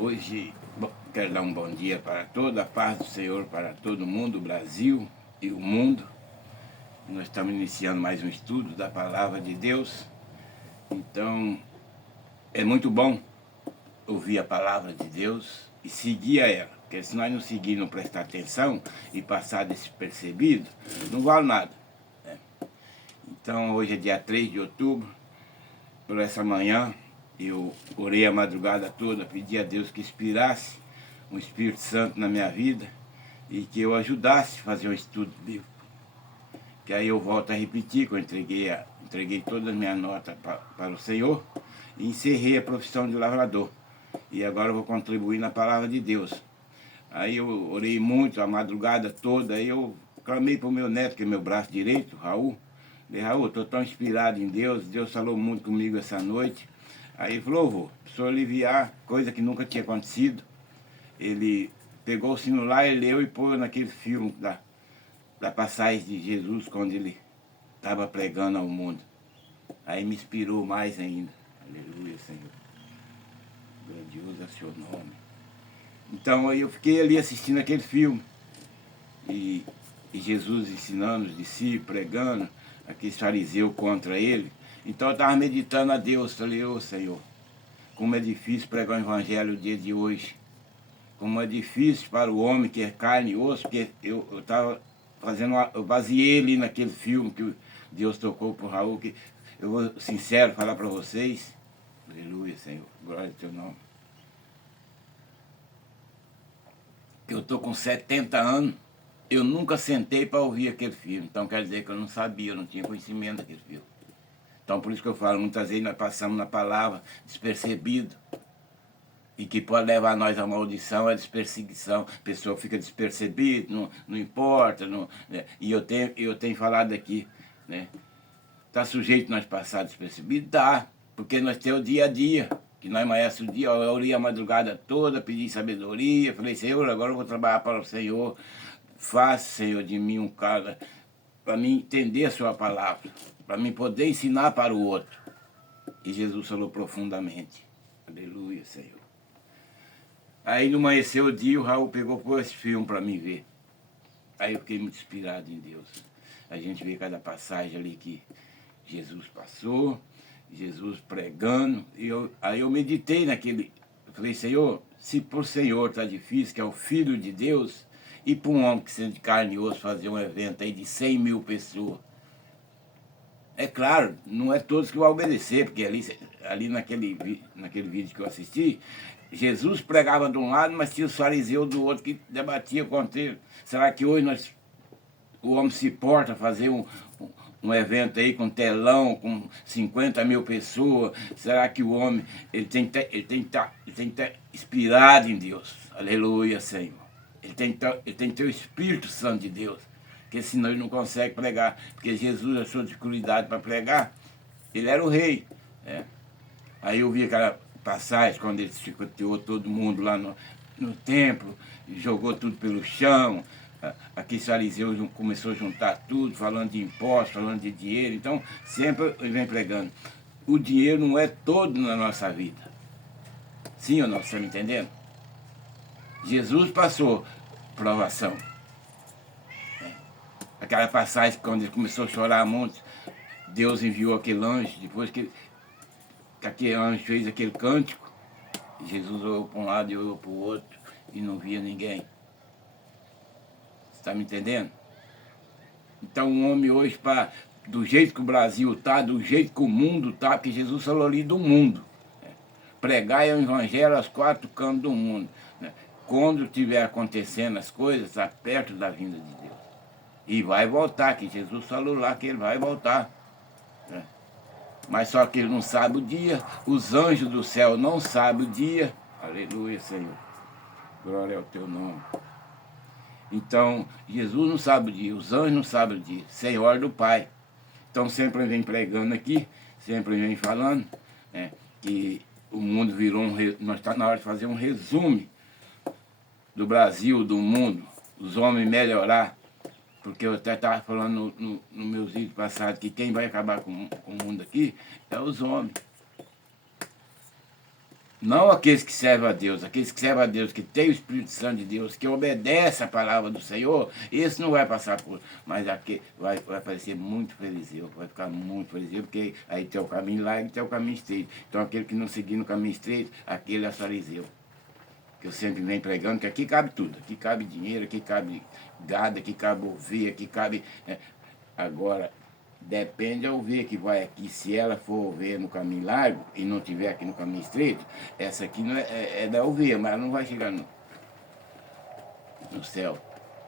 Hoje quero dar um bom dia para toda a paz do Senhor para todo mundo, o Brasil e o mundo. Nós estamos iniciando mais um estudo da Palavra de Deus. Então, é muito bom ouvir a Palavra de Deus e seguir a ela. Porque se nós não seguir, não prestar atenção e passar despercebido, não vale nada. Então, hoje é dia 3 de outubro. Por essa manhã, eu orei a madrugada toda, pedi a Deus que inspirasse um Espírito Santo na minha vida e que eu ajudasse a fazer um estudo bíblico. Que aí eu volto a repetir, que eu entreguei todas as minhas notas para o Senhor e encerrei a profissão de lavrador. E agora eu vou contribuir na palavra de Deus. Aí eu orei muito a madrugada toda, aí eu clamei para o meu neto, que é meu braço direito, Raul. Falei, Raul, estou tão inspirado em Deus, Deus falou muito comigo essa noite. Aí ele falou, vô, preciso aliviar, coisa que nunca tinha acontecido. Ele pegou o celular e leu e pôs naquele filme da passagem de Jesus, quando ele estava pregando ao mundo. Aí me inspirou mais ainda. Aleluia, Senhor. Grandioso é o seu nome. Então aí eu fiquei ali assistindo aquele filme. E Jesus ensinando os discípulos, pregando, aqueles fariseus contra ele. Então eu estava meditando a Deus, falei, ô Senhor, como é difícil pregar o evangelho no dia de hoje. Como é difícil para o homem que é carne e osso, porque eu estava fazendo eu baseei ali naquele filme que Deus tocou para o Raul, que eu vou sincero falar para vocês, aleluia, Senhor, glória ao teu nome. Eu estou com 70 anos, eu nunca sentei para ouvir aquele filme, então quer dizer que eu não sabia, eu não tinha conhecimento daquele filme. Então por isso que eu falo, muitas vezes nós passamos na palavra despercebido, e que pode levar nós à maldição, à desperseguição. A pessoa fica despercebida, não importa. Né? E eu tenho falado aqui, né? Está sujeito nós passar despercebido? Tá, porque nós temos o dia a dia, que nós amanhece o dia, eu orei a madrugada toda, pedi sabedoria, falei, Senhor, agora eu vou trabalhar para o Senhor, faça, Senhor, de mim um cara, para mim entender a sua palavra, para mim poder ensinar para o outro. E Jesus falou profundamente, aleluia, Senhor. Aí no amanheceu o dia, o Raul pegou esse filme para mim ver. Aí eu fiquei muito inspirado em Deus. A gente vê cada passagem ali que Jesus passou, Jesus pregando. Aí eu meditei naquele. Eu falei, Senhor, se por Senhor está difícil, que é o Filho de Deus, e para um homem que sente de carne e osso fazer um evento aí de 100 mil pessoas. É claro, não é todos que vão obedecer, porque ali naquele vídeo que eu assisti, Jesus pregava de um lado, mas tinha os fariseus do outro que debatiam contra ele. Será que hoje o homem se porta a fazer um evento aí com telão, com 50 mil pessoas? Será que o homem ele tem que estar inspirado em Deus? Aleluia, Senhor. Ele tem que ter o Espírito Santo de Deus, porque senão ele não consegue pregar. Porque Jesus achou dificuldade para pregar, ele era o rei. Né? Aí eu vi aquela passagem quando ele chicoteou todo mundo lá no templo, jogou tudo pelo chão. Aqueles fariseus começou a juntar tudo, falando de impostos, falando de dinheiro. Então, sempre ele vem pregando. O dinheiro não é todo na nossa vida. Sim ou não? Você está me entendendo? Jesus passou provação. Aquela passagem quando ele começou a chorar muito, Deus enviou aquele anjo, depois que aquele anjo fez aquele cântico, Jesus olhou para um lado e olhou para o outro e não via ninguém. Você está me entendendo? Então um homem hoje, do jeito que o Brasil está, do jeito que o mundo está, porque Jesus falou ali do mundo. Né? Pregar o evangelho aos 4 cantos do mundo. Né? Quando estiver acontecendo as coisas, está perto da vinda de Deus. E vai voltar, que Jesus falou lá que ele vai voltar. Né? Mas só que ele não sabe o dia, os anjos do céu não sabem o dia. Aleluia, Senhor. Glória ao teu nome. Então, Jesus não sabe o dia, os anjos não sabem o dia, Senhor do Pai. Então sempre vem pregando aqui, sempre vem falando, né, que o mundo virou nós está na hora de fazer um resumo do Brasil, do mundo, os homens melhorar. Porque eu até estava falando no meus vídeos passados que quem vai acabar com o mundo aqui é os homens. Não aqueles que servem a Deus, aqueles que servem a Deus, que tem o Espírito Santo de Deus, que obedece a palavra do Senhor, esse não vai passar por... Mas aqui vai parecer muito fariseu, vai ficar muito fariseu, porque aí tem o caminho largo e tem o caminho estreito. Então aquele que não seguir no caminho estreito, aquele é fariseu. Que eu sempre venho pregando, que aqui cabe tudo. Aqui cabe dinheiro, aqui cabe gado, aqui cabe ovelha, aqui cabe... Agora, depende da ovelha que vai aqui. Se ela for ovelha no caminho largo e não tiver aqui no caminho estreito, essa aqui não é da ovelha, mas ela não vai chegar no céu.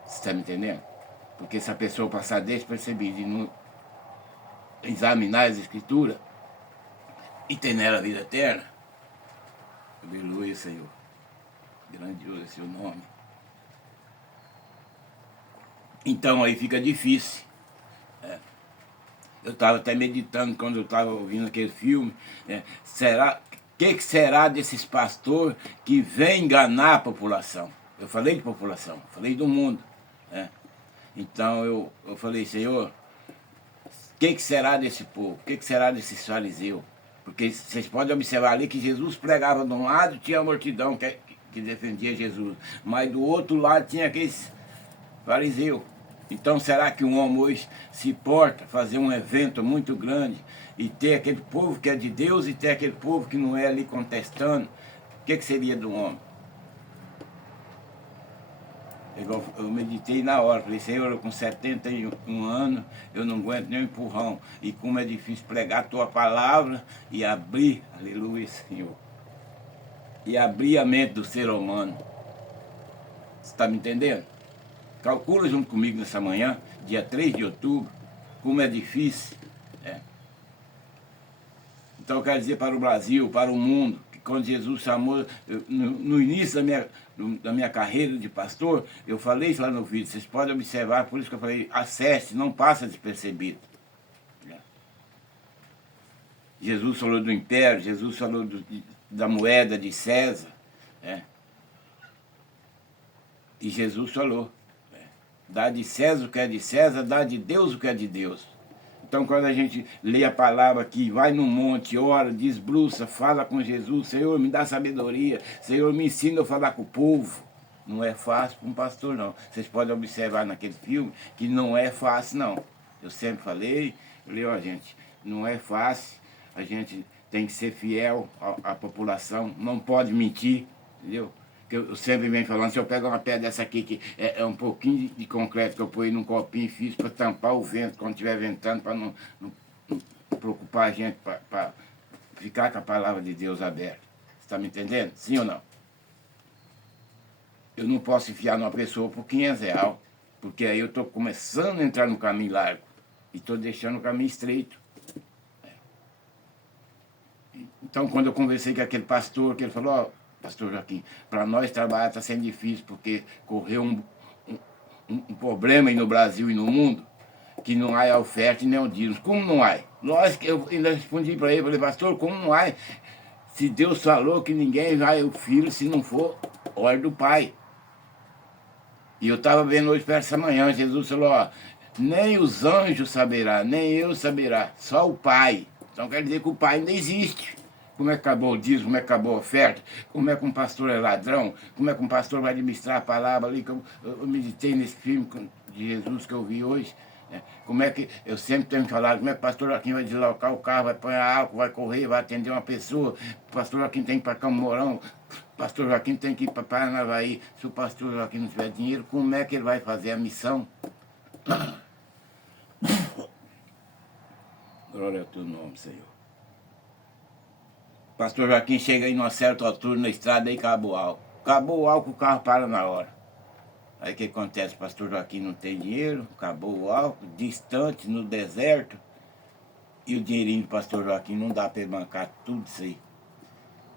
Você está me entendendo? Porque se a pessoa passar despercebida e não examinar as escrituras e ter nela a vida eterna, aleluia, Senhor. Grandioso é seu nome. Então aí fica difícil. Eu estava até meditando quando eu estava ouvindo aquele filme. Que será desses pastores que vêm enganar a população? Eu falei de população, falei do mundo. Então eu falei, Senhor, o que será desse povo? O que será desses fariseus? Porque vocês podem observar ali que Jesus pregava de um lado, tinha a multidão que defendia Jesus, mas do outro lado tinha aqueles fariseus. Então será que um homem hoje se porta fazer um evento muito grande e ter aquele povo que é de Deus e ter aquele povo que não é ali contestando? O que seria do homem? Eu meditei na hora, falei, Senhor, eu com 71 anos, eu não aguento nem um empurrão. E como é difícil pregar a tua palavra e abrir, aleluia, Senhor, e abrir a mente do ser humano. Você está me entendendo? Calcula junto comigo nessa manhã, dia 3 de outubro, como é difícil. Então eu quero dizer para o Brasil, para o mundo, que quando Jesus chamou, no início da minha carreira de pastor, eu falei isso lá no vídeo, vocês podem observar, por isso que eu falei, acesse, não passa despercebido. Jesus falou do império, Jesus falou da moeda de César. E Jesus falou, dá de César o que é de César, dá de Deus o que é de Deus. Então quando a gente lê a palavra aqui, vai no monte, ora, desbruça, fala com Jesus, Senhor, me dá sabedoria, Senhor, me ensina a falar com o povo. Não é fácil para um pastor, não. Vocês podem observar naquele filme que não é fácil, não. Eu sempre falei, ó, gente, não é fácil, a gente tem que ser fiel à população, não pode mentir, entendeu? Que eu sempre venho falando, se eu pegar uma pedra dessa aqui, que é um pouquinho de concreto que eu ponho num copinho e fiz para tampar o vento quando estiver ventando, para não preocupar a gente, para ficar com a palavra de Deus aberta. Você está me entendendo? Sim ou não? Eu não posso enfiar numa pessoa por R$500, porque aí eu estou começando a entrar no caminho largo e estou deixando o caminho estreito. Então, quando eu conversei com aquele pastor, que ele falou, ó, pastor Joaquim, para nós trabalhar está sendo difícil, porque correu um problema aí no Brasil e no mundo, que não há oferta e nem o dízimo. Como não há? Lógico que eu ainda respondi para ele, falei, pastor, como não há? Se Deus falou que ninguém vai o filho se não for ordem do Pai. E eu estava vendo hoje para essa manhã, Jesus falou, ó, nem os anjos saberá, nem eu saberá, só o Pai. Então quer dizer que o Pai ainda existe. Como é que acabou o dízimo, como é que acabou a oferta, como é que um pastor é ladrão, como é que um pastor vai administrar a palavra ali, que eu meditei nesse filme de Jesus que eu vi hoje. Como é que, eu sempre tenho falado, como é que o pastor Joaquim vai deslocar o carro, vai pôr álcool, vai correr, vai atender uma pessoa, o pastor Joaquim tem que ir para Campo Mourão, o pastor Joaquim tem que ir para Paranavaí. Se o pastor Joaquim não tiver dinheiro, como é que ele vai fazer a missão? Glória ao teu nome, Senhor. O pastor Joaquim chega aí numa certa altura na estrada e acabou o álcool. Acabou o álcool, o carro para na hora. Aí o que acontece? O pastor Joaquim não tem dinheiro, acabou o álcool, distante, no deserto. E o dinheirinho do pastor Joaquim não dá para ele bancar tudo isso aí.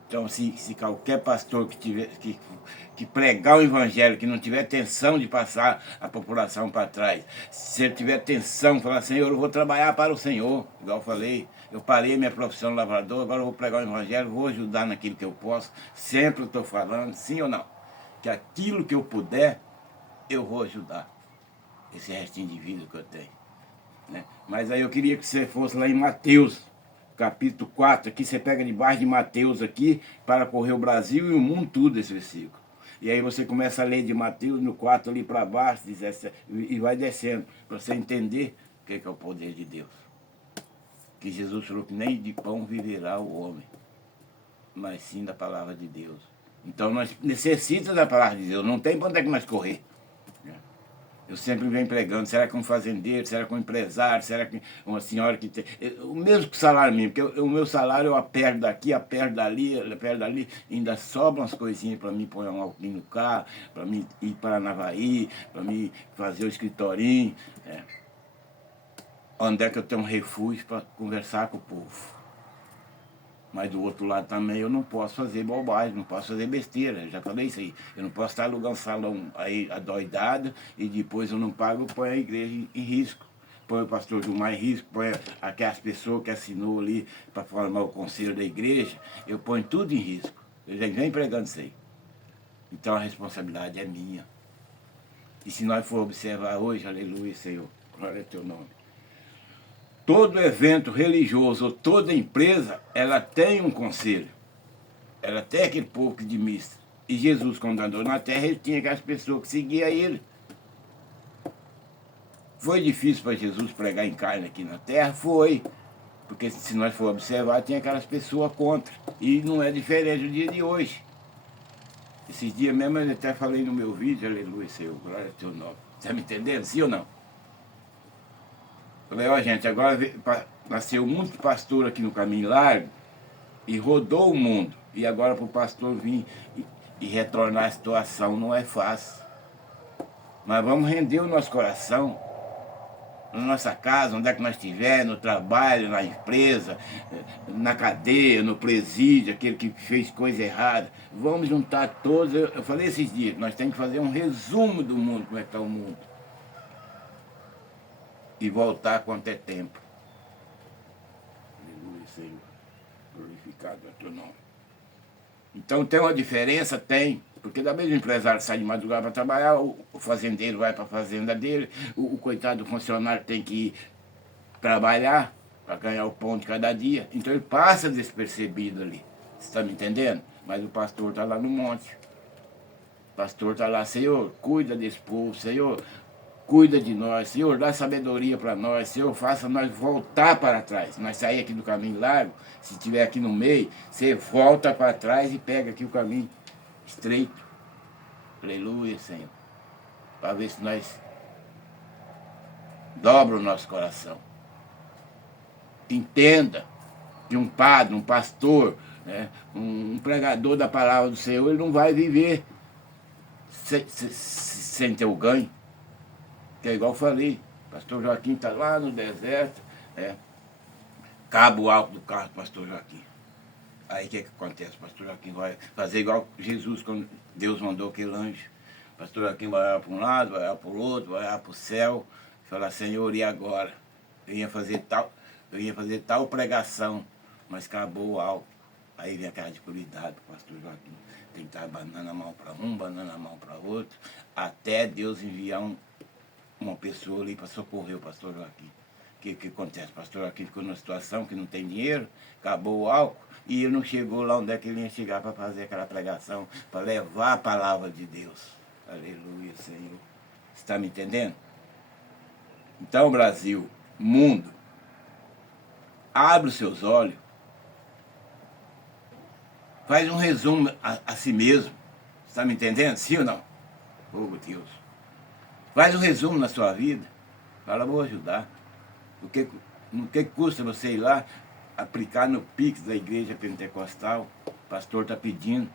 Então, se qualquer pastor que pregar o evangelho, que não tiver atenção de passar a população para trás, se ele tiver atenção, falar, Senhor, eu vou trabalhar para o Senhor, igual eu falei, eu parei minha profissão de lavrador, agora eu vou pregar o evangelho, vou ajudar naquilo que eu posso, sempre eu estou falando, sim ou não, que aquilo que eu puder, eu vou ajudar esse restinho de vida que eu tenho. Né? Mas aí eu queria que você fosse lá em Mateus, capítulo 4, aqui você pega debaixo de Mateus aqui, para correr o Brasil e o mundo tudo, esse versículo. E aí você começa a ler de Mateus no 4 ali para baixo, 17, e vai descendo, para você entender o que é o poder de Deus. Que Jesus falou que nem de pão viverá o homem, mas sim da palavra de Deus. Então nós necessitamos da palavra de Deus, não tem para onde é que nós correr. Eu sempre venho pregando, será que um fazendeiro, será que um empresário, será que uma senhora que tem... O mesmo que o salário mínimo, porque o meu salário eu aperto daqui, aperto dali, ainda sobram umas coisinhas para mim pôr um alquinho no carro, para mim ir para Navaí, para mim fazer o escritorinho. Onde é que eu tenho um refúgio para conversar com o povo. Mas do outro lado também eu não posso fazer bobagem, não posso fazer besteira. Eu já falei isso aí. Eu não posso estar alugando um salão aí adoidado e depois eu não pago, põe a igreja em risco. Põe o pastor Gilmar em risco, põe aquelas pessoas que assinou ali para formar o conselho da igreja. Eu ponho tudo em risco. Eu já venho pregando isso aí. Então a responsabilidade é minha. E se nós for observar hoje, aleluia, Senhor, glória a teu nome. Todo evento religioso, toda empresa, ela tem um conselho. Ela tem aquele povo que administra. E Jesus, quando andou na terra, ele tinha aquelas pessoas que seguiam ele. Foi difícil para Jesus pregar em carne aqui na terra? Foi. Porque se nós for observar, tinha aquelas pessoas contra. E não é diferente do dia de hoje. Esses dias mesmo eu até falei no meu vídeo, aleluia, Senhor, glória a teu nome. Está me entendendo? Sim ou não? Falei, ó gente, agora nasceu muito pastor aqui no Caminho Largo e rodou o mundo. E agora para o pastor vir e retornar a situação não é fácil. Mas vamos render o nosso coração, na nossa casa, onde é que nós estiver, no trabalho, na empresa, na cadeia, no presídio, aquele que fez coisa errada. Vamos juntar todos. Eu falei esses dias, nós temos que fazer um resumo do mundo, como é que está o mundo. E voltar quanto é tempo. Aleluia, Senhor. Glorificado é teu nome. Então tem uma diferença? Tem. Porque da mesma o empresário sai de madrugada para trabalhar, o fazendeiro vai para a fazenda dele, o coitado do funcionário tem que ir trabalhar para ganhar o pão de cada dia. Então ele passa despercebido ali. Você está me entendendo? Mas o pastor está lá no monte. O pastor está lá, Senhor, cuida desse povo, Senhor, cuida de nós, Senhor, dá sabedoria para nós, Senhor, faça nós voltar para trás. Nós sair aqui do caminho largo, se estiver aqui no meio, você volta para trás e pega aqui o caminho estreito. Aleluia, Senhor. Para ver se nós dobra o nosso coração. Entenda que um padre, um pastor, né, um pregador da palavra do Senhor, ele não vai viver sem ter o ganho. Que é igual eu falei, pastor Joaquim está lá no deserto, cabo alto do carro do pastor Joaquim. Aí o que acontece? O pastor Joaquim vai fazer igual Jesus, quando Deus mandou aquele anjo. O pastor Joaquim vai olhar para um lado, vai olhar para o outro, vai olhar para o céu, e falar, Senhor, e agora? Eu ia fazer tal pregação, mas acabou o álcool. Aí vem aquela dificuldade do pastor Joaquim. Tem que estar banando a mão para um, banando a mão para outro, até Deus enviar uma pessoa ali para socorrer o pastor Joaquim. O que acontece? O pastor Joaquim ficou numa situação que não tem dinheiro, acabou o álcool, e ele não chegou lá onde é que ele ia chegar para fazer aquela pregação, para levar a palavra de Deus. Aleluia, Senhor. Você está me entendendo? Então, Brasil, mundo, abre os seus olhos, faz um resumo a si mesmo. Você está me entendendo? Sim ou não? Oh, Deus. Faz um resumo na sua vida. Fala, vou ajudar. No que custa você ir lá, aplicar no Pix da igreja pentecostal? O pastor está pedindo.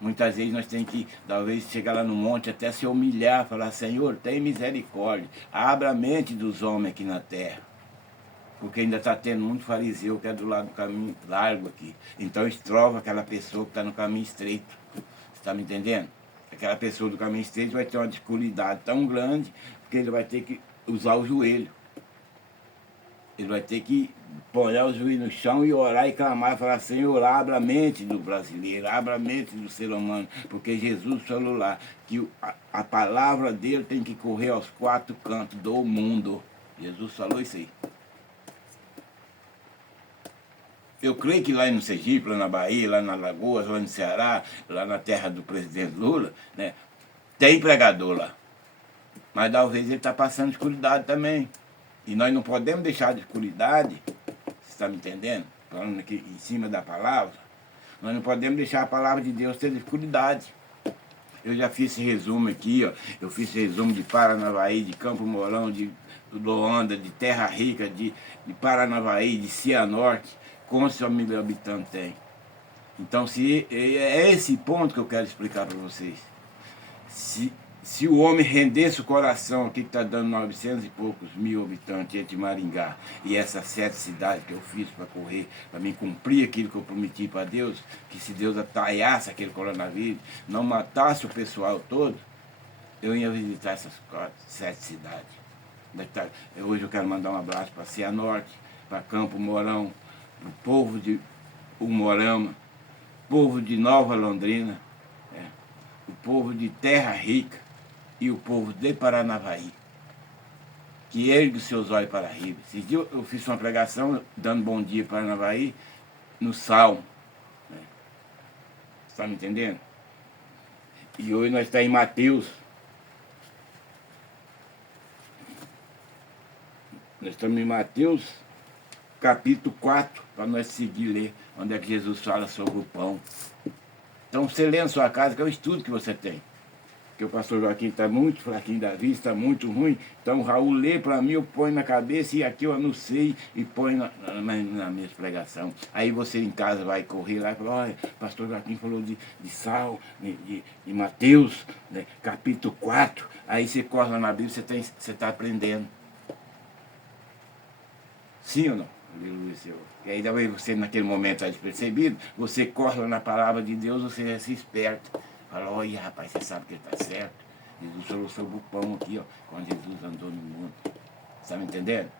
Muitas vezes nós temos que, talvez, chegar lá no monte, até se humilhar, falar, Senhor, tem misericórdia. Abra a mente dos homens aqui na terra. Porque ainda está tendo muito fariseu que é do lado do caminho largo aqui. Então estrova aquela pessoa que está no caminho estreito. Você está me entendendo? Aquela pessoa do caminho estreito vai ter uma dificuldade tão grande, porque ele vai ter que usar o joelho. Ele vai ter que pôr o joelho no chão e orar e clamar, e falar, Senhor, abra a mente do brasileiro, abra a mente do ser humano, porque Jesus falou lá que a palavra dele tem que correr aos quatro cantos do mundo. Jesus falou isso aí. Eu creio que lá no Sergipe, lá na Bahia, lá na Alagoas, lá no Ceará, lá na terra do presidente Lula, né, tem pregador lá. Mas talvez ele está passando escuridade também. E nós não podemos deixar de escuridade, você está me entendendo? Falando aqui em cima da palavra, nós não podemos deixar a palavra de Deus ter escuridade. Eu já fiz esse resumo aqui, ó. Eu fiz esse resumo de Paranavaí, de Campo Mourão, de Loanda, de Terra Rica, de Paranavaí, de Cianorte, quantos mil habitantes tem. Então, é esse ponto que eu quero explicar para vocês. Se o homem rendesse o coração, aqui que está dando 900 e poucos mil habitantes entre Maringá e essas 7 cidades que eu fiz para correr, para me cumprir aquilo que eu prometi para Deus, que se Deus ataiasse aquele coronavírus, não matasse o pessoal todo, eu ia visitar essas 7 cidades. Hoje eu quero mandar um abraço para Cianorte, para Campo Mourão, para o povo de Umuarama, povo de Nova Londrina, o povo de Terra Rica e o povo de Paranavaí, que ergue os seus olhos para riba. Esse dia eu fiz uma pregação dando bom dia para Paranavaí no Salmo. Né? Você está me entendendo? E hoje nós estamos em Mateus. Nós estamos em Mateus, capítulo 4, para nós seguir ler, onde é que Jesus fala sobre o pão. Então você lê na sua casa, que é o estudo que você tem. Porque o pastor Joaquim está muito fraquinho da vista, está muito ruim. Então o Raul lê para mim, eu ponho na cabeça e aqui eu anunciei e ponho na minha pregação. Aí você em casa vai correr lá e fala, olha, o pastor Joaquim falou de Sal, de Mateus, né, capítulo 4. Aí você corre lá na Bíblia, você está aprendendo. Sim ou não? Aleluia, Senhor. E aí talvez você naquele momento está despercebido, você corre lá na palavra de Deus, você já se esperta. Fala, olha rapaz, você sabe que ele está certo. Jesus falou sobre o pão aqui, ó, quando Jesus andou no mundo. Está me entendendo?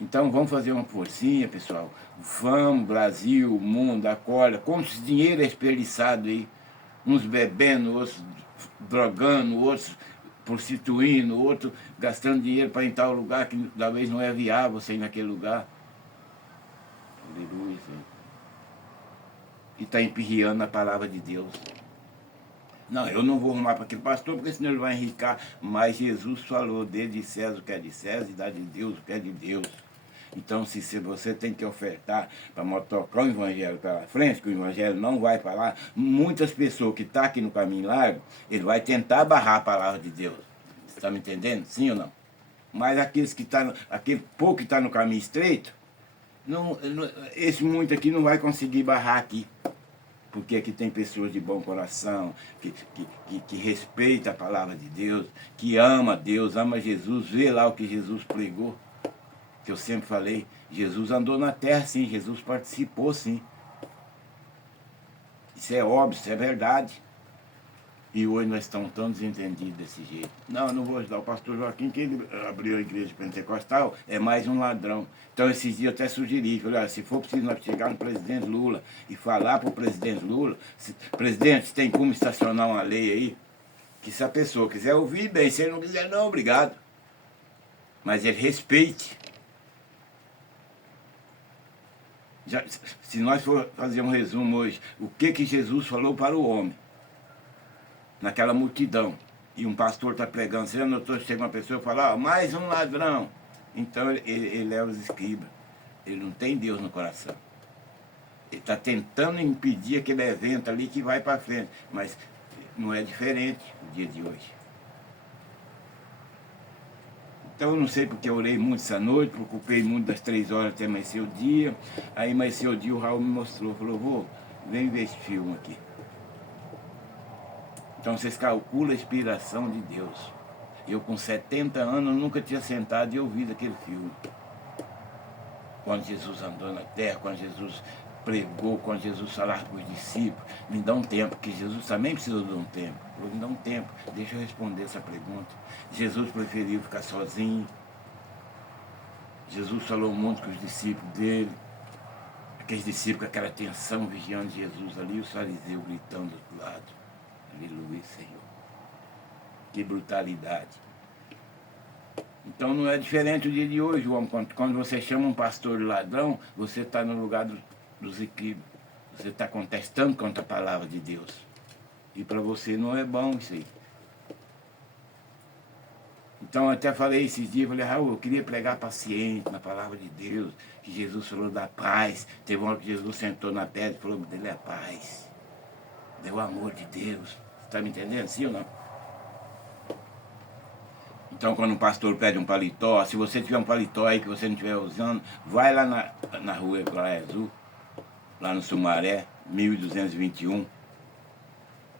Então vamos fazer uma forcinha, pessoal. Vamos, Brasil, mundo, acorda. Quantos dinheiro é desperdiçado aí? Uns bebendo, outros drogando, outros prostituindo, outros gastando dinheiro para ir em tal lugar que talvez não é viável você ir naquele lugar. Aleluia, Senhor. E está emperreando a palavra de Deus. Não, eu não vou arrumar para aquele pastor, porque senão ele vai enricar. Mas Jesus falou, dê de César o que é de César e dá de Deus o que é de Deus. Então, se você tem que ofertar para tocar o evangelho pela frente, que o evangelho não vai falar, muitas pessoas que estão aqui no caminho largo, ele vai tentar barrar a palavra de Deus. Você está me entendendo? Sim ou não? Mas aqueles que estão, aquele pouco que está no caminho estreito, esse muito aqui não vai conseguir barrar aqui. Porque aqui tem pessoas de bom coração, que respeita a palavra de Deus, que ama Deus, ama Jesus, vê lá o que Jesus pregou. Que eu sempre falei, Jesus andou na terra sim, Jesus participou sim. Isso é óbvio, isso é verdade. E hoje nós estamos tão desentendidos desse jeito. Não, eu não vou ajudar o pastor Joaquim, que ele abriu a igreja pentecostal, é mais um ladrão. Então esses dias eu até sugeri, falei, olha, se for preciso nós chegar no presidente Lula e falar para o presidente Lula, presidente, tem como estacionar uma lei aí? Que se a pessoa quiser ouvir, bem, se ele não quiser, não, obrigado. Mas ele respeite. Se nós for fazer um resumo hoje, o que Jesus falou para o homem? Naquela multidão, e um pastor está pregando, você já notou, chega uma pessoa e fala, mais um ladrão. Então ele é os escribas, ele não tem Deus no coração. Ele está tentando impedir aquele evento ali que vai para frente, mas não é diferente o dia de hoje. Então eu não sei porque eu orei muito essa noite, preocupei muito das 3 horas até amanhecer o dia. Aí amanheceu o dia, o Raul me mostrou, falou, vô, vem ver esse filme aqui. Então vocês calculam a inspiração de Deus. Eu com 70 anos nunca tinha sentado e ouvido aquele filme. Quando Jesus andou na terra, quando Jesus pregou, quando Jesus falava para os discípulos, me dá um tempo, porque Jesus também precisou de um tempo. Falou, me dá um tempo, deixa eu responder essa pergunta. Jesus preferiu ficar sozinho. Jesus falou muito com os discípulos dele. Aqueles discípulos com aquela tensão vigiando Jesus ali, os fariseus gritando do outro lado. Aleluia, Senhor. Que brutalidade. Então não é diferente o dia de hoje, João. Quando você chama um pastor de ladrão, você está no lugar dos equívocos. Você está contestando contra a palavra de Deus. E para você não é bom isso aí. Então eu até falei esses dias, falei, Raul, eu queria pregar paciente na palavra de Deus, que Jesus falou da paz. Teve uma hora que Jesus sentou na pedra e falou dele é a paz. Deu o amor de Deus. Você está me entendendo, sim ou não? Então quando um pastor pede um paletó, se você tiver um paletó aí que você não estiver usando, vai lá na rua Praia Azul, lá no Sumaré, 1221,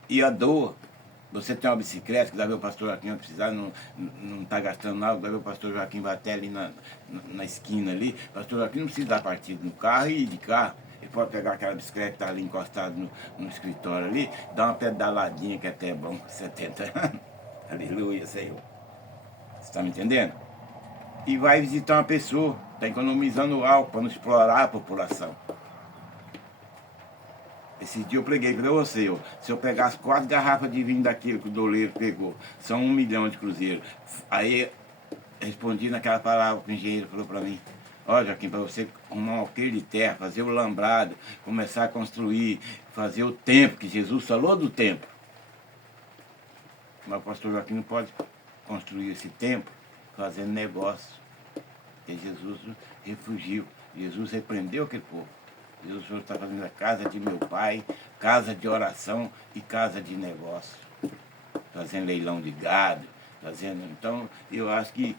e a doa. Você tem uma bicicleta, que dá ver o pastor Joaquim vai precisar, não está gastando nada, dá ver o pastor Joaquim vai até ali na esquina ali. O pastor Joaquim não precisa dar partida no carro e ir de carro. Ele pode pegar aquela bicicleta que está ali encostada no escritório ali, dar uma pedaladinha que até é bom, 70 anos. Aleluia, Senhor. Você está me entendendo? E vai visitar uma pessoa, está economizando álcool para não explorar a população. Esse dia eu preguei para você, ó, se eu pegasse 4 garrafas de vinho daquilo que o doleiro pegou, são 1 milhão de cruzeiros. Aí respondi naquela palavra que o engenheiro falou para mim, ó Joaquim, para você arrumar um alqueire de terra, fazer o lambrado, começar a construir, fazer o templo, que Jesus falou do templo. Mas o pastor Joaquim não pode construir esse templo fazendo negócio. Porque Jesus refugiu, Jesus repreendeu aquele povo. Jesus está fazendo a casa de meu pai, casa de oração e casa de negócio. Fazendo leilão de gado, fazendo... Então, eu acho que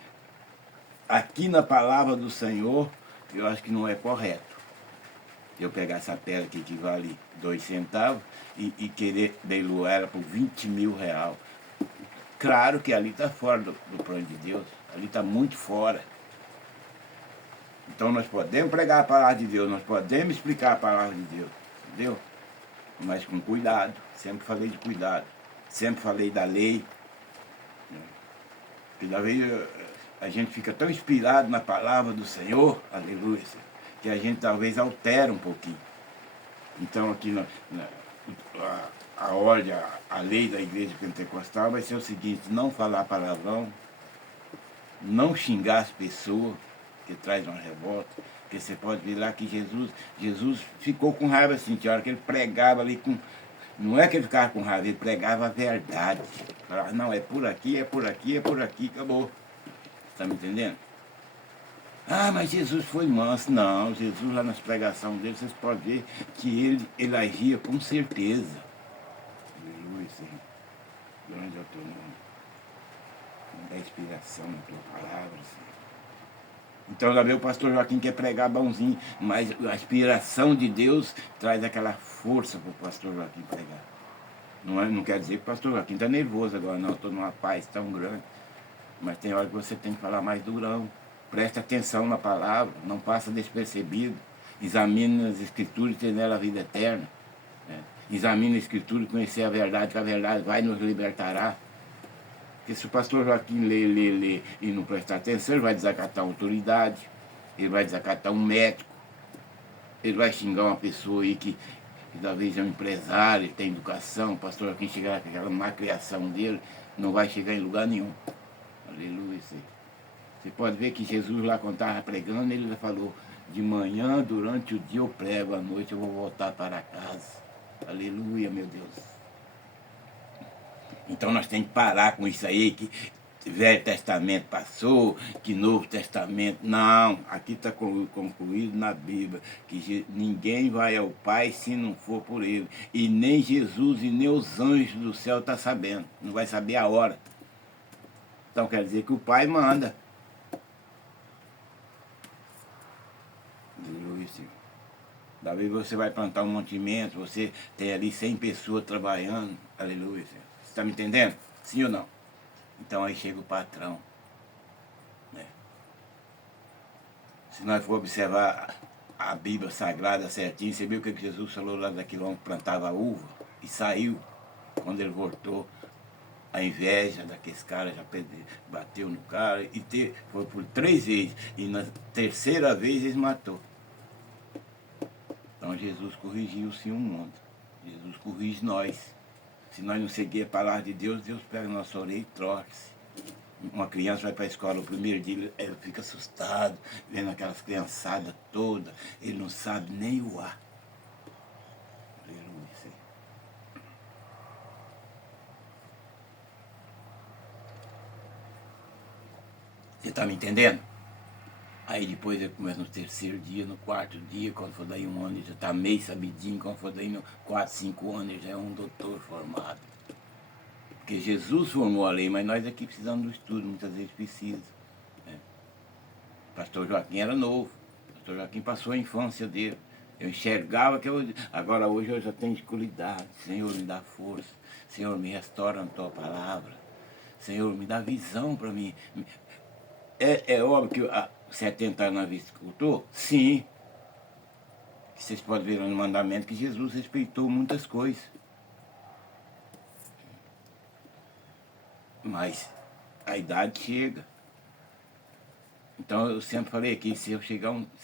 aqui na palavra do Senhor, eu acho que não é correto. Eu pegar essa pedra aqui que vale 2 centavos e querer leiloar ela por 20 mil reais. Claro que ali está fora do plano de Deus, ali está muito fora. Então nós podemos pregar a palavra de Deus, nós podemos explicar a palavra de Deus, entendeu? Mas com cuidado, sempre falei de cuidado, sempre falei da lei. Porque da vez a gente fica tão inspirado na palavra do Senhor, aleluia, que a gente talvez altera um pouquinho. Então aqui a ordem, a lei da igreja pentecostal vai ser o seguinte, não falar palavrão, não xingar as pessoas, que traz uma revolta, porque você pode ver lá que Jesus ficou com raiva assim, tinha hora que ele pregava ali com... Não é que ele ficava com raiva, ele pregava a verdade. Falava, não, é por aqui, é por aqui, é por aqui, acabou. Está me entendendo? Ah, mas Jesus foi manso. Não, Jesus lá nas pregações dele, vocês podem ver que ele agia com certeza. Aleluia, Senhor. Grande é o teu nome. Da inspiração na tua palavra, Senhor. Então já veio o pastor Joaquim quer pregar bonzinho, mas a inspiração de Deus traz aquela força para o pastor Joaquim pregar. Não quer dizer que o pastor Joaquim está nervoso agora, não, estou numa paz tão grande. Mas tem hora que você tem que falar mais durão. Presta atenção na palavra, não passa despercebido. Examine as escrituras e tem nela a vida eterna. Examine a escritura e conhecer a verdade, que a verdade vai nos libertará. Porque se o pastor Joaquim lê e não prestar atenção, ele vai desacatar a autoridade, ele vai desacatar um médico, ele vai xingar uma pessoa aí que talvez é um empresário, tem educação, o pastor Joaquim chegar com aquela má criação dele, não vai chegar em lugar nenhum. Aleluia. Você pode ver que Jesus lá quando estava pregando, ele falou, de manhã, durante o dia eu prego, à noite eu vou voltar para casa. Aleluia, meu Deus. Então nós temos que parar com isso aí, que Velho Testamento passou, que Novo Testamento... Não, aqui está concluído na Bíblia, que ninguém vai ao Pai se não for por Ele. E nem Jesus e nem os anjos do céu estão sabendo, não vai saber a hora. Então quer dizer que o Pai manda. Aleluia, Senhor. Daí você vai plantar um mantimento, você tem ali 100 pessoas trabalhando. Aleluia, Senhor. Você está me entendendo? Sim ou não? Então aí chega o patrão. Né? Se nós for observar a Bíblia Sagrada certinho, você viu o que Jesus falou lá daquele homem que plantava uva e saiu. Quando ele voltou, a inveja daqueles caras já bateu no cara e foi por 3 vezes. E na terceira vez eles matou. Então Jesus corrigiu sim o mundo. Jesus corrige nós. Se nós não seguir a palavra de Deus, Deus pega a nossa orelha e troca-se. Uma criança vai para a escola, o primeiro dia ele fica assustado, vendo aquelas criançadas todas, ele não sabe nem o A. Aleluia, Senhor. Você está me entendendo? Aí depois ele começa no terceiro dia, no quarto dia, quando for daí um ano, ele já está meio sabidinho, quando for daí no 4, 5 anos, ele já é um doutor formado. Porque Jesus formou a lei, mas nós aqui precisamos do estudo, muitas vezes precisa. Né? Pastor Joaquim era novo, Pastor Joaquim passou a infância dele. Eu enxergava que agora hoje eu já tenho escuridade. Senhor, me dá força. Senhor, me restaura na tua palavra. Senhor, me dá visão para mim. É óbvio que 70 anos na viticultor? Sim. Vocês podem ver no mandamento que Jesus respeitou muitas coisas. Mas a idade chega. Então eu sempre falei aqui, se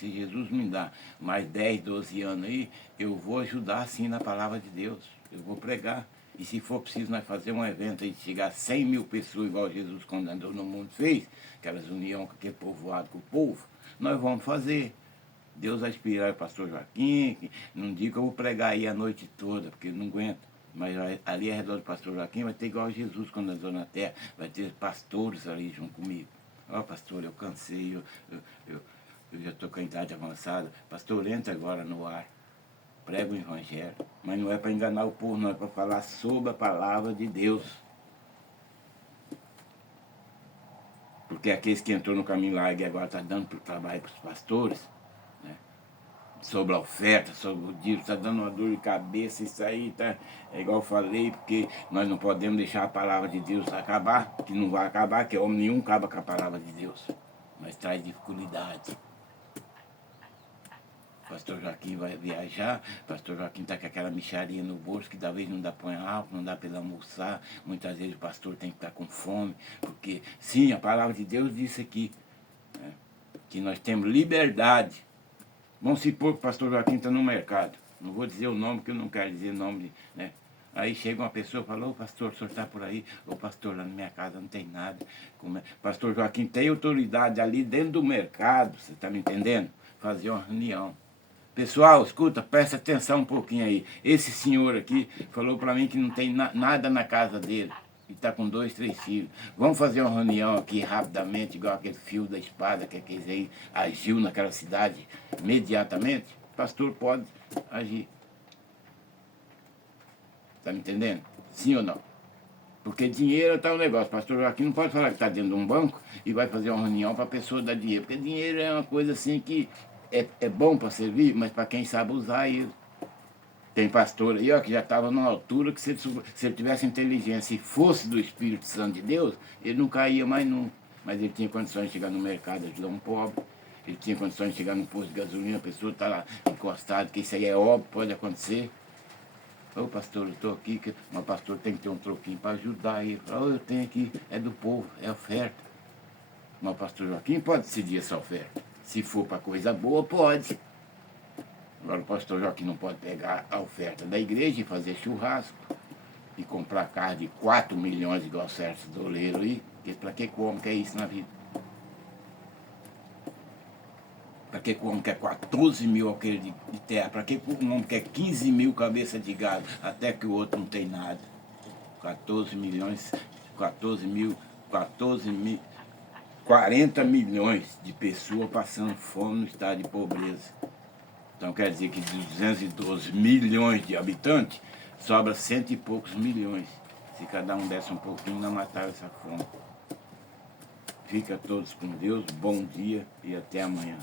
Jesus me dá mais 10, 12 anos aí, eu vou ajudar sim na palavra de Deus. Eu vou pregar. E se for preciso nós fazer um evento aí de chegar a 100 mil pessoas, igual Jesus quando andou no mundo fez, aquelas uniões com aquele povoado com o povo, nós vamos fazer. Deus vai inspirar o pastor Joaquim, não digo que eu vou pregar aí a noite toda, porque eu não aguento. Mas ali ao redor do pastor Joaquim vai ter igual Jesus quando andou na terra, vai ter pastores ali junto comigo. Ó, pastor, eu cansei, eu já estou com a idade avançada. Pastor, entra agora no ar, prega o evangelho. Mas não é para enganar o povo, não, é para falar sobre a palavra de Deus. Porque aqueles que entrou no caminho largo e agora está dando trabalho para os pastores, né? Sobre a oferta, sobre o dízimo, está dando uma dor de cabeça, isso aí tá, é igual eu falei, porque nós não podemos deixar a palavra de Deus acabar, que não vai acabar, que homem nenhum acaba com a palavra de Deus, mas traz dificuldade. Pastor Joaquim vai viajar, Pastor Joaquim está com aquela micharia no bolso, que talvez não dá para álcool, não dá para ele almoçar, muitas vezes o pastor tem que estar com fome, porque sim, a palavra de Deus disse aqui, né, que nós temos liberdade. Vamos supor que o pastor Joaquim está no mercado. Não vou dizer o nome, porque eu não quero dizer o nome, né? Aí chega uma pessoa e fala, ô pastor, o senhor está por aí? Ô pastor, lá na minha casa não tem nada. Pastor Joaquim tem autoridade ali dentro do mercado, você está me entendendo? Fazer uma reunião. Pessoal, escuta, presta atenção um pouquinho aí. Esse senhor aqui falou para mim que não tem nada na casa dele. E está com 2, 3 filhos. Vamos fazer uma reunião aqui rapidamente, igual aquele fio da espada que aqueles aí agiu naquela cidade imediatamente. O pastor pode agir. Está me entendendo? Sim ou não? Porque dinheiro está um negócio. O pastor Joaquim não pode falar que está dentro de um banco e vai fazer uma reunião para a pessoa dar dinheiro. Porque dinheiro é uma coisa assim que é bom para servir, mas para quem sabe usar ele. Tem pastor aí, ó, que já estava numa altura que se ele tivesse inteligência e fosse do Espírito Santo de Deus, ele não caía mais nunca. Mas ele tinha condições de chegar no mercado e ajudar um pobre. Ele tinha condições de chegar no posto de gasolina, a pessoa está lá encostada, que isso aí é óbvio, pode acontecer. Ô pastor, eu estou aqui, mas pastor tem que ter um troquinho para ajudar ele. Ô, eu tenho aqui, é do povo, é oferta. Mas o pastor Joaquim pode decidir essa oferta. Se for para coisa boa, pode. Agora o pastor Joaquim não pode pegar a oferta da igreja e fazer churrasco e comprar carro de 4 milhões igual certos doleiros aí. Porque para que o homem quer isso na vida? Para que o homem quer 14 mil alqueires de terra? Para que o homem quer 15 mil cabeças de gado? Até que o outro não tem nada. 14 milhões, 14 mil, 40 milhões de pessoas passando fome no estado de pobreza. Então quer dizer que de 212 milhões de habitantes, sobra 100 e poucos milhões. Se cada um desse um pouquinho, não matava essa fome. Fica todos com Deus, bom dia e até amanhã.